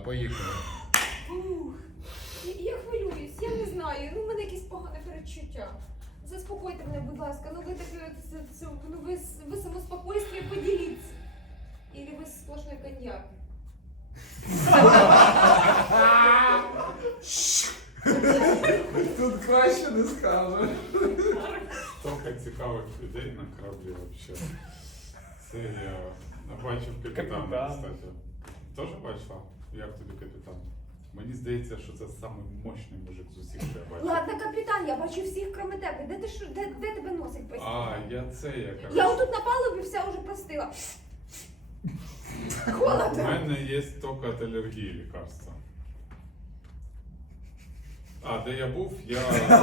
поїхали. Я хвилююсь, я не знаю, ну в мене якісь погане передчуття. Заспокойте мене, будь ласка, ну ви таке, ну ви самоспокойствие поділіться. Или ви сплошной коньяк. Тут краще не скажеш. Столько цікавих людей на кораблі вообще. Це я бачив капітана, кстати. Тоже бачила? Як тобі капітан? Мені здається, що це самий мощний мужик з усіх, що я бачив. Ладно, капітан, я бачу всіх, кроме тебе. Де тебе носик постійно? А, я короче. Я отут на палубі вся уже простила. У Холодно. мене є тільки від алергії лікарства. А, де я був, я...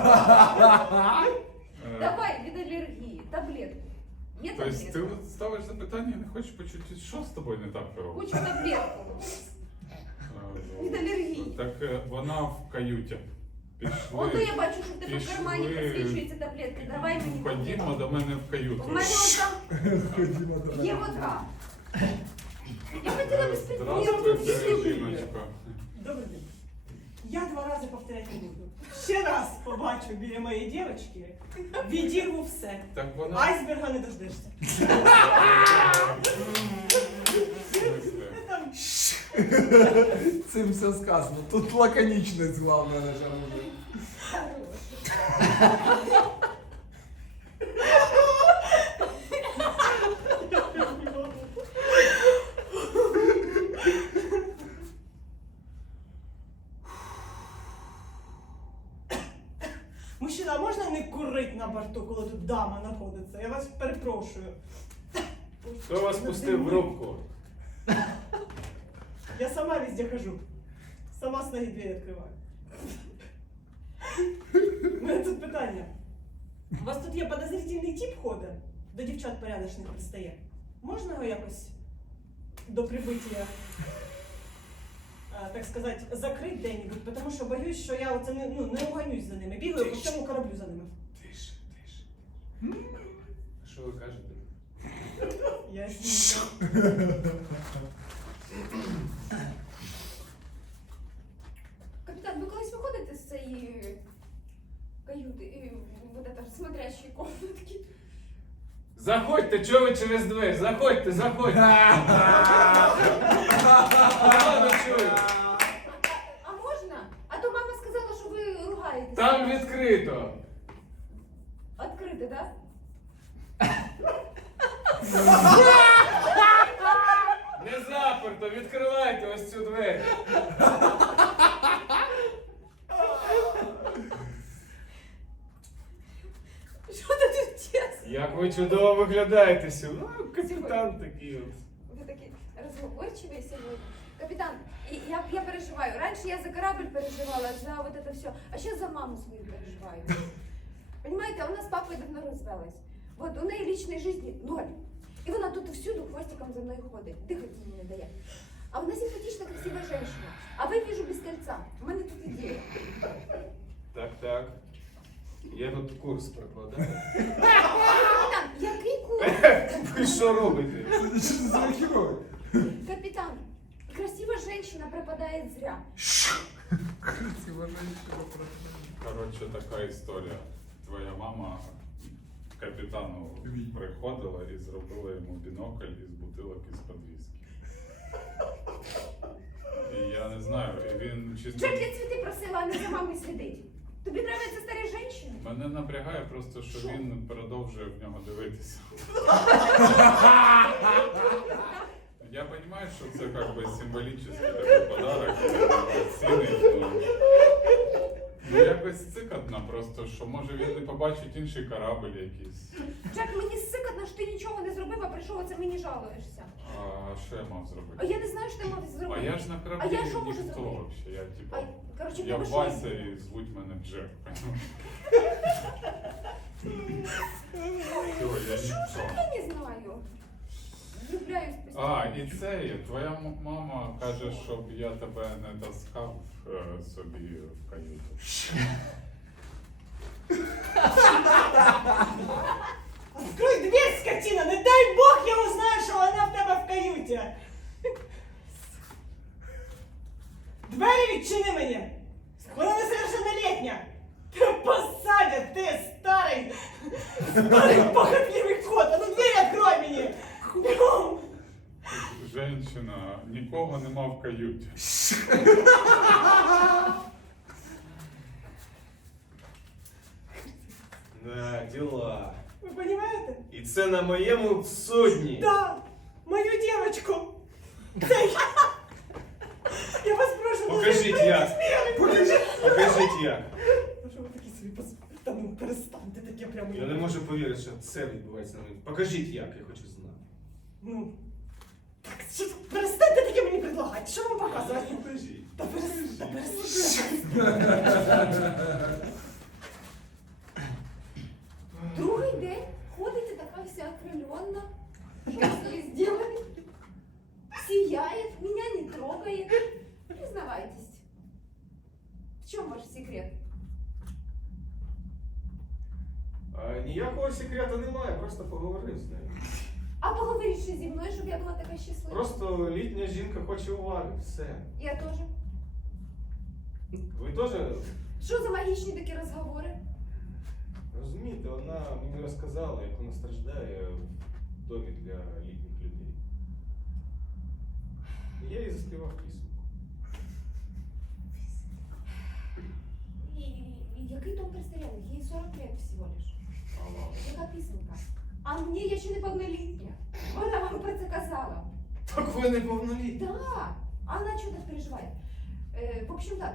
Давай від алергії, таблетку. Є Тобто таблетка? ти от ставиш запитання і не хочеш почути, що з тобою не так робить? Хочу таблетку. Від алергії. Так вона в каюті. Ото я бачу, що в тебе в Пішли. кармані підсвічується таблетка. Давай мені таблетку. Ходімо до мене в каюту. У мене отам є вода. Я хотіла би спити. Здравствуйте, жіночка. Добрий день. Я 2 рази повторяти не буду. Ще раз побачу біля моєї дівчинки, відірву все. Так вона... Айсберга не дождешся. Там Цим все сказано. Тут лаконічність головне наша може. Мужчина, а можна не курити на борту, коли тут дама знаходиться? Я вас перепрошую. Хто вас пустив в рубку? Я сама везде хожу. Сама з ноги двері відкриваю. У мене тут питання. У вас тут є подозрительний тип ходить? До дівчат порядочних пристає. Можна його якось до прибиття, так сказати, закрити де-небудь? Тому що боюсь, що я оце не уганюсь за ними. Бігаю по всьому кораблю за ними. Тише, тише. Що ви кажете? Я знаю. Капітан, ви колись виходите з цієї каюти, вот это, смотрящої комнатки? Заходьте, чого ви через двері? Заходьте, заходьте. Погано чую. А можна? А то мама сказала, що ви ругаєтесь. Там відкрито. Открите, да? Не заперто, відкривайте ось цю двері. Що ти тут чесно? Як ви чудово виглядаєте сьогодні. Ну, капітан такий от. Ви такі розговорчиві сьогодні. Капітан, я переживаю. Раніше я за корабль переживала, за вот это все. А зараз за маму свою переживаю. Понимаете, вона з папою давно розвелась. Вот, у неї личної житті ноль. І вона тут всюду хвостиком за мною ходить. Дихати мені не дає. А вона симпатична, красива женщина. А ви вижу без кольца. У мене тут ідея. Так, так. Я тут курс прокладаю. Капітан, який курс? Ви що робите? Що це за герой? Капітан, красива женщина пропадає зря. Красиво женщина просто. Коротше, така історія. Твоя мама к капітану приходила і зробила йому бінокль із бутилок із-під віскі. І я не знаю, і він чисто... Джек, я цвіти просила, а не за мамою слідить. Тобі подобаються старі жінки? Мене напрягає просто, що він продовжує в нього дивитися. Я розумію, що це як би символічний такий подарок, цінний. Ну якось цикатно просто, що може він не побачить інший корабль якийсь. Джек, мені сикотно, що ти нічого не зробив, а прийшов, оце мені жалуєшся. А що я мав А зробити? я не знаю, що ти мав А зробити. я ж на кораблі А я що можу ніхто зробити? вообще. Я типу, Коротше, я тебе що? Вася і звуть мене Джек. Всього, я ніхто. Я не знаю. Влюбляюсь постійно. А, і це є. Твоя мама каже, щоб я тебе не таскав собі в каюту. Открой дверь, скотина! Не дай Бог я узнаю, що вона в тебе в каюті! Двері відчини мені! Вона несовершеннолетня! Тебе посадять, ти старий похотливий кот! А ну двері відкрой мені! Бігом! Женщина, нікого нема в каюті. Да, діла. Ви розумієте? І це на моєму судні. Да! Мою дівочку! Це я! Я вас прошу, Покажіть як. Покажіть як. Ну що ви такі собі Та ну перестаньте таке прямо. Я не можу повірити, що це відбувається на мені. Покажіть як, я хочу знати. Ну. Так, що, перестаньте таке мені предлагати. Що вам показувати? Покажіть. Та перестаньте. Другий день ходите така вся окрылённа. Что с ней сделали? Сияет, меня не трогает. Признавайтесь. В чем ваш секрет? Ніякого секрету немає, просто поговорив з нею. А поговорить ще зі мною, щоб я була така щаслива. Просто літня жінка хоче уваги, все. Я теж. Ви теж Що за магічні такі розговори? розумієте, вона мені розказала, як вона страждає в домі для літніх людей. Я їй заспівав пісеньку. Який том престарелый? Ей 40 лет всего лишь. Яка пісенька? А мені я ще не повнолітня. Вона вам про це казала. Так ви не повнолітні. Да. А она что так переживает? В общем так.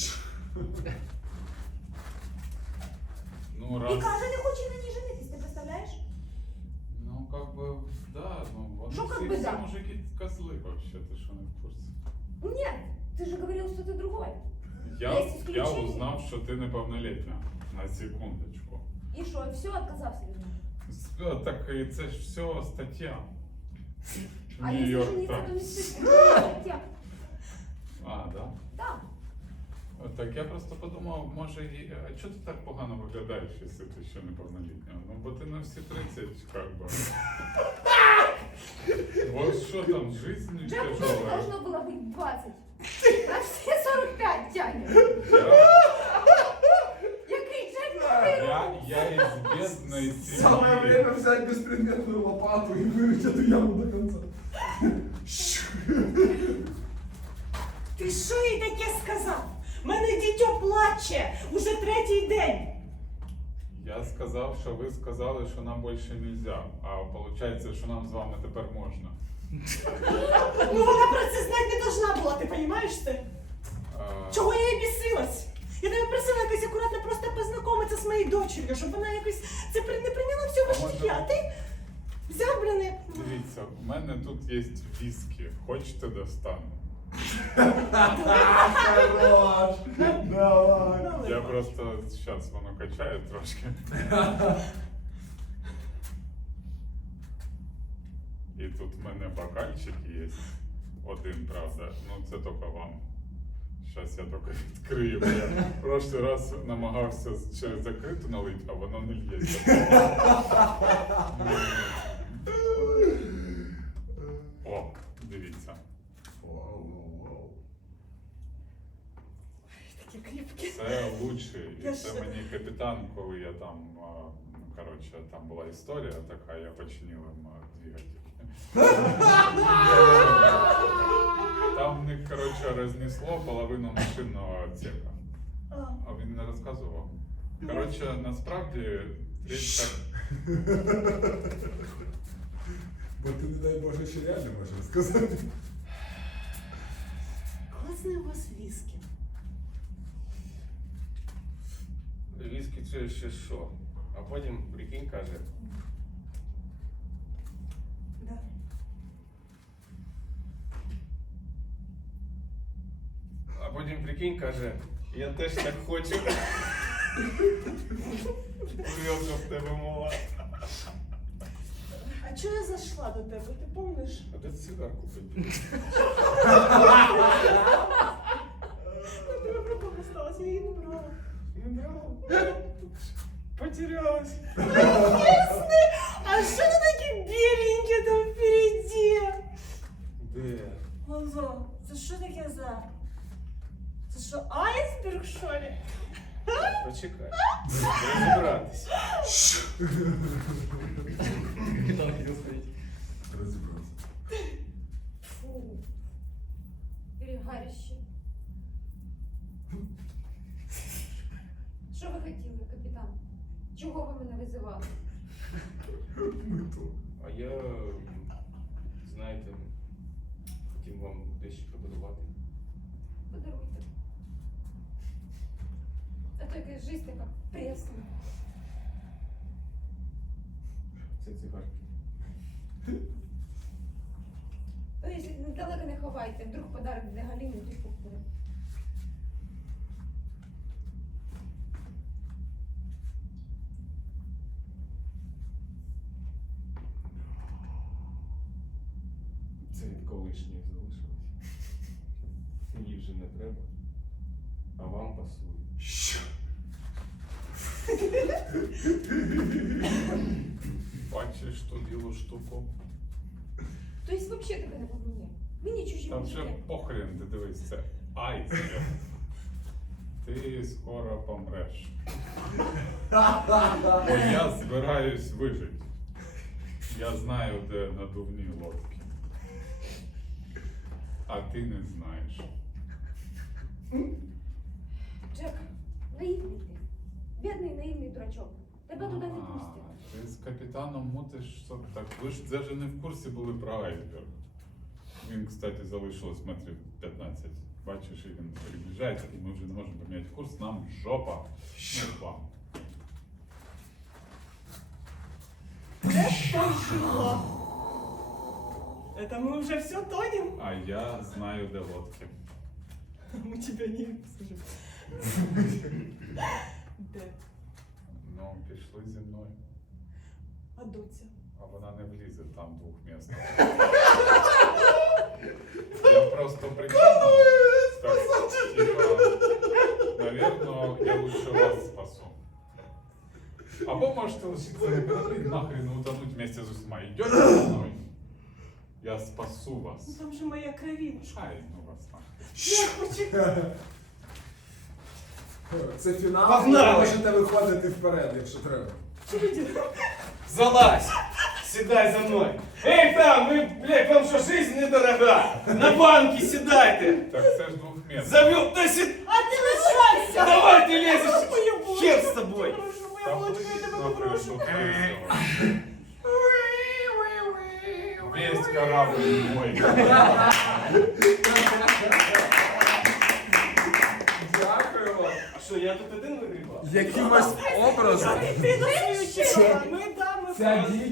Ну, І раз... каже, не хоче на ній женитись, ти представляєш? Ну, как бы, да, ну, Шо вони как всі, бы всі да? мужики козли вообще, ты что, не в курсе? Нет, ты же говорил, что ты другой. Я Есть исключения. узнав, що ти неповнолітня, на секундочку. І що, все, отказався від мене? Так і це ж все стаття. А если Нью-Йорк жениться, то не Таймс. стыдно. А, да? Да. Так я просто подумав, може, а чого ти так погано виглядаєш, якщо ти ще неповнолітня? Ну, бо ти на всі 30, как бы. Вот що там, жизнь Джеку тоже тяжелая. должно было быть 20. На все 45 тянет. Який Джек Я із бідної Самое сім'ї. время взять беспредметную лопату и вырыть эту яму до конца. Ти що їй таке сказав? Мене дитя плаче уже третій день. Я сказав, що ви сказали, що нам більше нельзя, а виходить, що нам з вами тепер можна. Ну вона про це знати не должна була, ти розумієш це? Чого я їй бісилась? Я тебе просила якось акуратно просто познайомитися з моєю дочер'ю, щоб вона якось це не прийняла все в житті, а ти взяв, блін, Дивіться, у мене тут є віскі. Хочете, достану? Хорош. Давай. Я просто зараз воно качає трошки. І тут в мене бокальчик є. Один, правда. Ну це тільки вам. Зараз я тільки відкрию. Бо я в прошлий раз намагався через закриту налити, а воно не лється. О, дивіться. такі кріпкі. Це лучший. І Я це ж- мені капітан, коли я там, коротше, там була історія така, я починив їм двигатель. Там в них, коротше, рознесло половину машинного отсека. А він не розказував. Коротше, насправді, річка... Бо ти, не дай Боже, ще реально можеш сказати. Класний у вас віскі. Віскі це ще що? А потім, прикинь, каже, Да. а потім, прикинь, каже, я теж так хочу. Курілка в тебе мала. А чого я зайшла до тебе, ти пам'ятаєш? А де цигарку купити? У тебе в руках осталась, я її не брала. Не брав. Потерялась. А що ти таке біленьке там впереді? Де? Лозо, це що таке за? що ли? Почекай. Розібратися. Капітан хотів сказати. Розібрався. Фу. Перегаряще. Що ви хотіли, капітан? Чого ви мене визивали? Ми то. А я, знаєте, хотів вам дещо подарувати. Подаруйте. А то якась жизнь така пресна. Це цигарки. Ну, якщо недалеко не ховайте, вдруг подарок для Галіни, то купує. Це від колишньої залишилось. Їй вже не треба. А вам пасує. Що? Бачиш ту білу штуку? Тобто взагалі тебе не поміняє. Мені чужі Там вже мужики. похрен, ти дивись, це айсберг. Ти скоро помреш. Бо я збираюсь вижити. Я знаю, де надувні лодки. А ти не знаєш. Джек, наївний ти. Бідний наївний дурачок. Тебе туди не пустять. Ти з капітаном мутиш, що так. Ви ж навіть не в курсі були про айсберг. Він, кстати, залишилось метрів 15. Бачиш, і він приближається, і ми вже не можемо поміняти курс. Нам жопа. Не вам. Это мы уже все тонем? А я знаю, де лодки. Мы тебя не слушай. Де? Ну, пішли зі мною. А доця? А вона не влізе, там двохмісна. Я просто прикинув. Так, типа, наверно, я лучше вас спасу. Або можете лишитися на кораблі і нахрен утонуть вместе з усіма. Идете со мною? Я спасу Ну вас. там же моя кровинушка. Ай, ну вас нахрен. Я почекай. Це фінал, Погнали! ви можете виходити вперед, якщо треба. Залазь! Сідай за мною! Ей там, ви, блядь, вам що, жизнь недорога? На банки сідайте! Так це ж двохмісна. Завел, да сід... А ти лишайся! Давай ты лезешь! Моя булочка. Хер с тобой! Прошу, моя Там булочка, я тебе нахрен попрошу. тут весело. Весь корабль мой. Дякую. А що, я тут один вигрібав? Якимось образом Ти на свою чергу. Ми дамо. ця